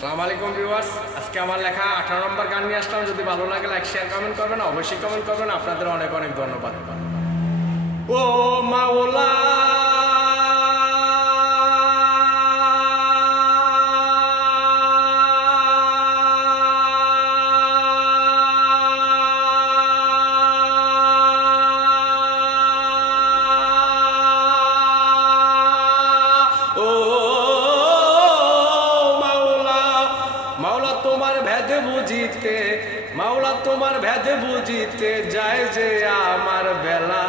আসসালামু আলাইকুম ভিউয়ার্স, আজকে আমার লেখা 18 নম্বর গান নিয়ে আসলাম। যদি ভালো লাগে লাইক শেয়ার কমেন্ট করবেন, অবশ্যই কমেন্ট করবেন। আপনাদের অনেক অনেক ধন্যবাদ। ও মাওলা মাওলা তোমার ভেদে বুঝিতে যায় যে আমার বেলা।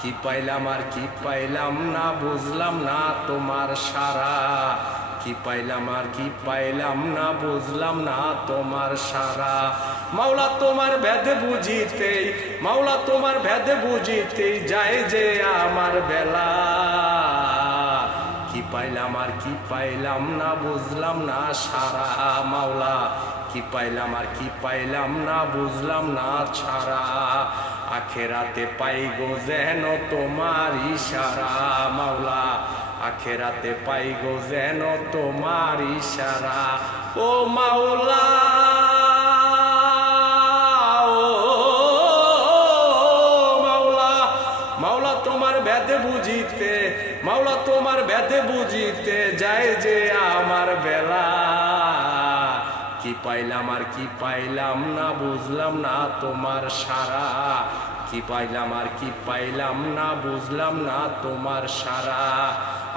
কি পাইলাম আর কি পাইলাম না, বুঝলাম না তোমার সারা। কি পাইলাম আর কি পাইলাম না, বুঝলাম না তোমার সারা। মাওলা তোমার ভেদে বুঝিতেই, মাওলা তোমার ভেদে বুঝিতেই যায় যে আমার বেলা। কি পাইলাম আর কি পাইলাম না, বুঝলাম না সারা। মাওলা কি পাইলাম আর কি পাইলাম না, বুঝলাম না ছাড়া। আখেরাতে পাই গো যেন তোমার ইশারা। মাওলা আখেরাতে পাই গো যেন তোমার ইশারা। ও মাওলা ভেদে বুঝিতে, মাওলা তোমার ভেদে বুঝিতে যায় যে আমার বেলা। কি পাইলাম আর কি পাইলাম না, বুঝলাম না তোমার সারা। কি পাইলাম আর কি পাইলাম না, বুঝলাম না তোমার সারা।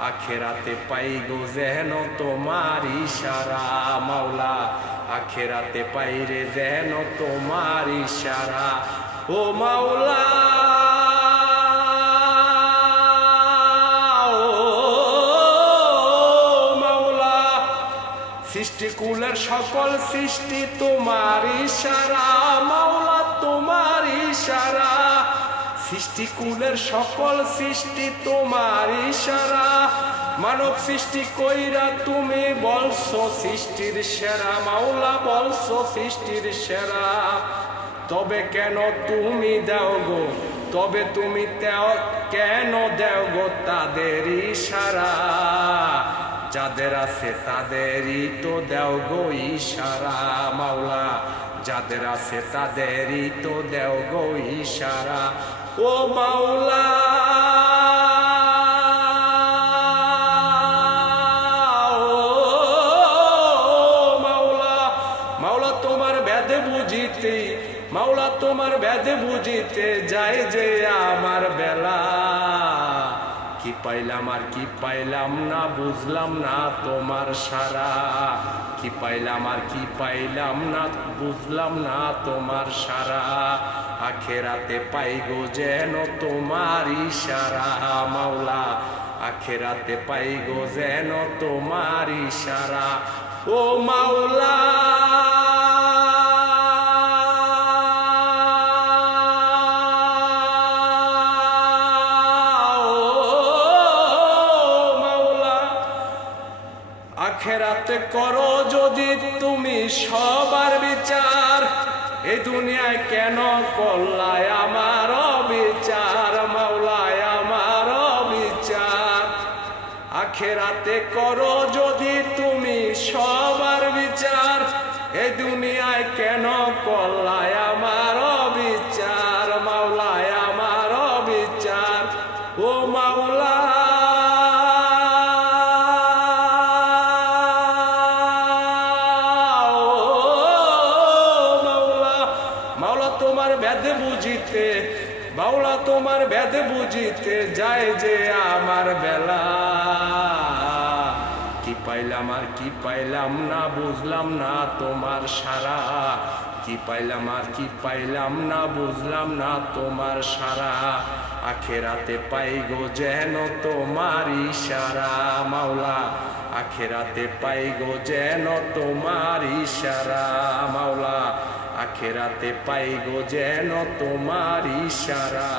আখেরাতে পাই গো যেন তোমার ইশারা। মাওলা আখেরাতে পাই রে যেন তোমার ইশারা। ও মাওলা সৃষ্টিকুলের সকল সৃষ্টি তোমার ইশারা। মাওলা তোমার ইশারা। সৃষ্টিকুলের সকল সৃষ্টি তোমার ইশারা। মানব সৃষ্টি কইরা তুমি বলছো সৃষ্টির সেরা। মাওলা বলছো সৃষ্টির সেরা। তবে কেন তুমি দাও গো, তবে তুমি কেন দাও গো তাদের ইশারা। যাদের আছে তাদেরই তো দেও গো ইশারা। মাওলা যাদের আছে তাদেরই তো দেও গো ইশারা। ও মাওলা মাওলা তোমার ভেদে বুঝিতে, মাওলা তোমার ভেদে বুঝিতে যায় যে আমার বেলা। কি পাইলাম আর কি পাইলাম না, বুঝলাম না তোমার সারা। কি পাইলাম আর কি পাইলাম না, বুঝলাম না তোমার সারা। আখেরাতে পাই গো যেন তোমার ইশারা। মাওলা আখেরাতে পাই গো যেন তোমার ইশারা। ও মাওলা আখেরাতে করো যদি তুমি সবার বিচার। এই দুনিয়ায় কেন করলায় আমার অবিচার। মাওলায় আমার অবিচার। আখেরাতে করো যদি তুমি সবার বিচার। এই দুনিয়ায় কেন করলায় আমার অবিচার। মাওলায় আমার অবিচার। ও মাওলা তোমার ভেদে বুঝিতে, মাওলা তোমার ভেদে বুঝিতে যায় যে আমার বেলা। কি পাইলাম আর কি পাইলাম না, বুঝলাম না তোমার সারা। কি পাইলাম আর কি পাইলাম না, বুঝলাম না তোমার সারা। আখেরাতে পাই গো যেন তোমার ইশারা। মাওলা আখেরাতে পাই গো যেন তোমার ইশারা। মাওলা আখেরাতে পাই গো যেন তোমার ইশারা।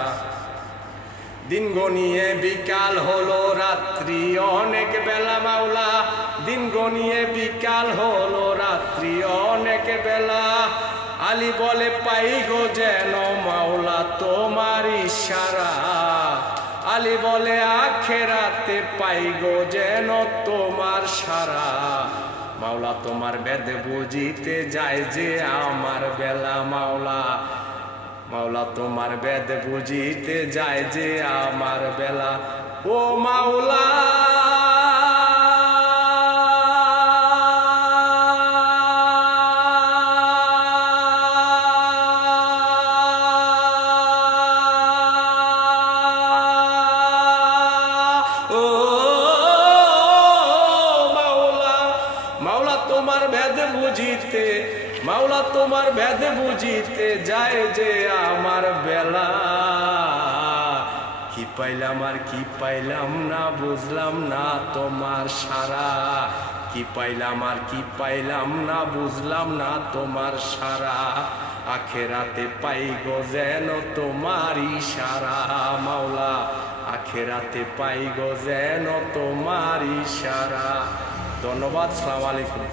দিন গনিয়ে বিকাল হলো রাত্রি অনেক বেলা। মাওলা দিন গনিয়ে বিকাল হলো রাত্রি অনেক বেলা। আলী বলে পাই গো যেন মাওলা তোমার ইশারা। আলী বলে আখেরাতে পাই গো যেন তোমার সারা। মাওলা তোমার বেদ বুঝিতে যায় যে আমার বেলা। মাওলা মাওলা তোমার বেদ বুঝিতে যায় যে আমার বেলা। ও মাওলা তোমার ভেদ বুঝিতে, মাওলা তোমার ভেদ বুঝিতে যায় যে আমার বেলা। কি পাইলাম আর কি পাইলাম না বুঝলাম না তোমার সারা। কি পাইলাম আর কি পাইলাম না বুঝলাম না তোমার সারা। আখেরাতে পাই গো যেন তোমার ইশারা। মাওলা আখেরাতে পাই গো যেন তোমার ইশারা। ধন্যবাদ। আসসালামু আলাইকুম।